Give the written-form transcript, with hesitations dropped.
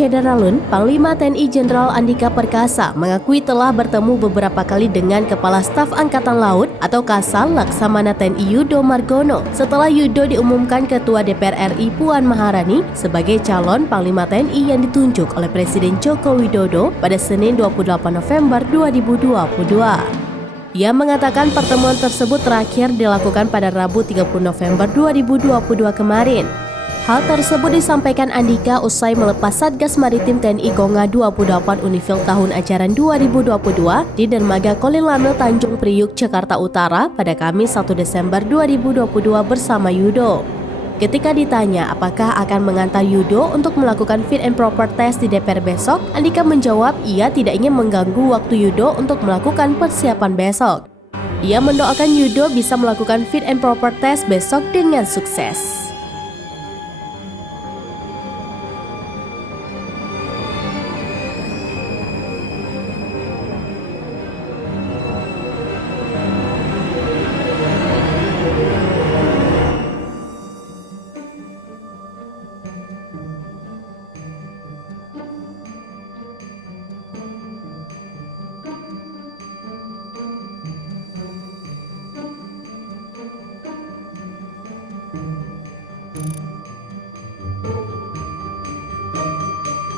Syederalun, Panglima TNI Jenderal Andika Perkasa mengakui telah bertemu beberapa kali dengan Kepala Staf Angkatan Laut atau Kasal Laksamana TNI Yudo Margono setelah Yudo diumumkan Ketua DPR RI Puan Maharani sebagai calon Panglima TNI yang ditunjuk oleh Presiden Joko Widodo pada Senin 28 November 2022. Ia mengatakan pertemuan tersebut terakhir dilakukan pada Rabu 30 November 2022 kemarin. Hal tersebut disampaikan Andika usai melepas Satgas Maritim TNI Konga 28 Unifil tahun ajaran 2022 di Dermaga Kolin Lamil Tanjung Priuk, Jakarta Utara pada Kamis 1 Desember 2022 bersama Yudo. Ketika ditanya apakah akan mengantar Yudo untuk melakukan fit and proper test di DPR besok, Andika menjawab ia tidak ingin mengganggu waktu Yudo untuk melakukan persiapan besok. Ia mendoakan Yudo bisa melakukan fit and proper test besok dengan sukses.